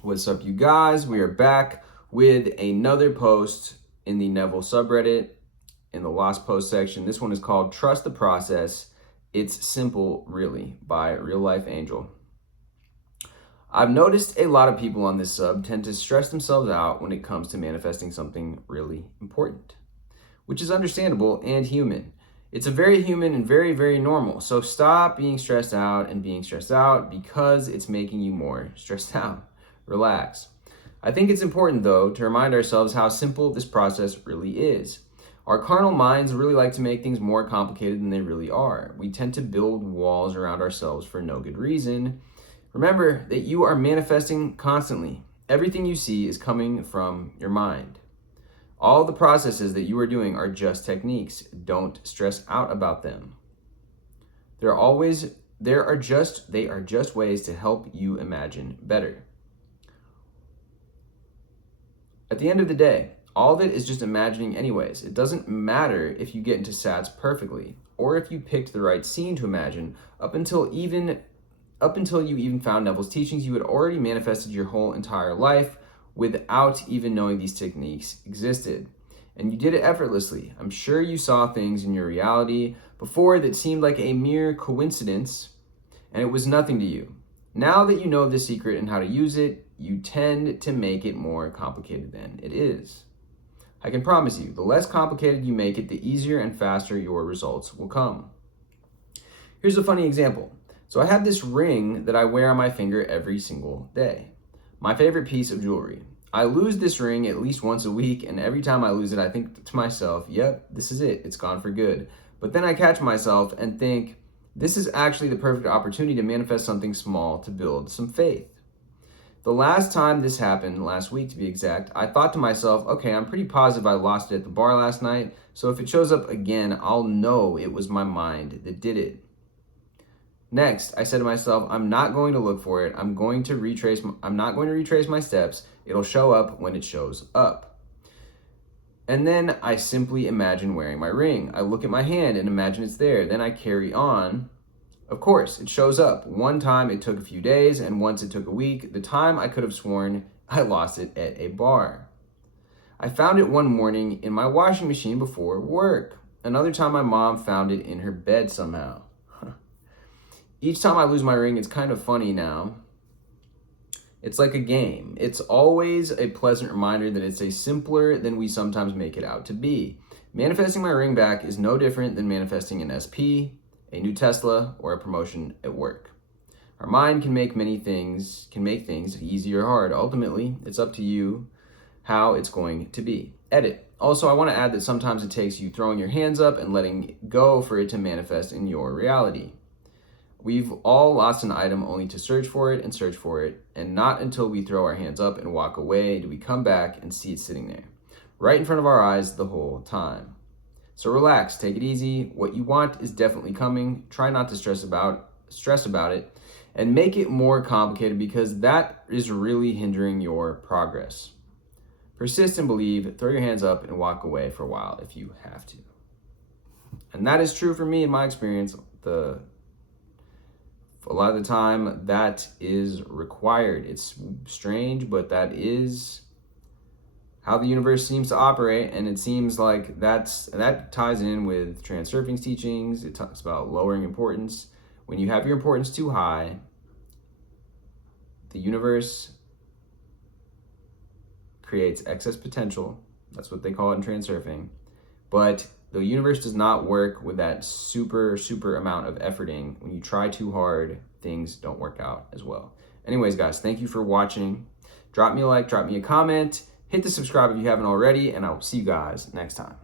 What's up, you guys? We are back with another post in the Neville subreddit in the Lost Post section. This one is called Trust the Process. It's Simple, Really, by Real Life Angel. I've noticed a lot of people on this sub tend to stress themselves out when it comes to manifesting something really important, which is understandable and human. It's a very human and very, very normal. So stop being stressed out and being stressed out because it's making you more stressed out. Relax. I think it's important, though, to remind ourselves how simple this process really is. Our carnal minds really like to make things more complicated than they really are. We tend to build walls around ourselves for no good reason. Remember that you are manifesting constantly. Everything you see is coming from your mind. All the processes that you are doing are just techniques. Don't stress out about them. They are just ways to help you imagine better. At the end of the day, all of it is just imagining anyways. It doesn't matter if you get into sats perfectly or if you picked the right scene to imagine. Up until you even found Neville's teachings, you had already manifested your whole entire life without even knowing these techniques existed. And you did it effortlessly. I'm sure you saw things in your reality before that seemed like a mere coincidence, and it was nothing to you. Now that you know the secret and how to use it, you tend to make it more complicated than it is. I can promise you, the less complicated you make it, the easier and faster your results will come. Here's a funny example. So I have this ring that I wear on my finger every single day. My favorite piece of jewelry. I lose this ring at least once a week, and every time I lose it, I think to myself, yep, this is it. It's gone for good. But then I catch myself and think, this is actually the perfect opportunity to manifest something small to build some faith. The last time this happened, last week to be exact, I thought to myself, okay, I'm pretty positive I lost it at the bar last night, so if it shows up again, I'll know it was my mind that did it. Next, I said to myself, I'm not going to look for it. I'm not going to retrace my steps. It'll show up when it shows up. And then I simply imagine wearing my ring. I look at my hand and imagine it's there. Then I carry on. Of course, it shows up. One time it took a few days, and once it took a week. The time I could have sworn I lost it at a bar. I found it one morning in my washing machine before work. Another time my mom found it in her bed somehow. Each time I lose my ring, it's kind of funny now. It's like a game. It's always a pleasant reminder that it's simpler than we sometimes make it out to be. Manifesting my ring back is no different than manifesting an SP, a new Tesla, or a promotion at work. Our mind can make things easy or hard. Ultimately, it's up to you how it's going to be. Edit. Also, I want to add that sometimes it takes you throwing your hands up and letting go for it to manifest in your reality. We've all lost an item only to search for it, and not until we throw our hands up and walk away do we come back and see it sitting there, right in front of our eyes the whole time. So relax, take it easy. What you want is definitely coming. Try not to stress about it, and make it more complicated because that is really hindering your progress. Persist and believe, throw your hands up and walk away for a while if you have to. And that is true for me in my experience. A lot of the time that is required. It's strange, but that is how the universe seems to operate, and it seems like that ties in with Transurfing's teachings. It talks about lowering importance. When you have your importance too high, the universe creates excess potential. That's what they call it in Transurfing. But the universe does not work with that super amount of efforting. When you try too hard, things don't work out as well. Anyways, guys, thank you for watching. Drop me a like, drop me a comment, hit the subscribe if you haven't already, and I will see you guys next time.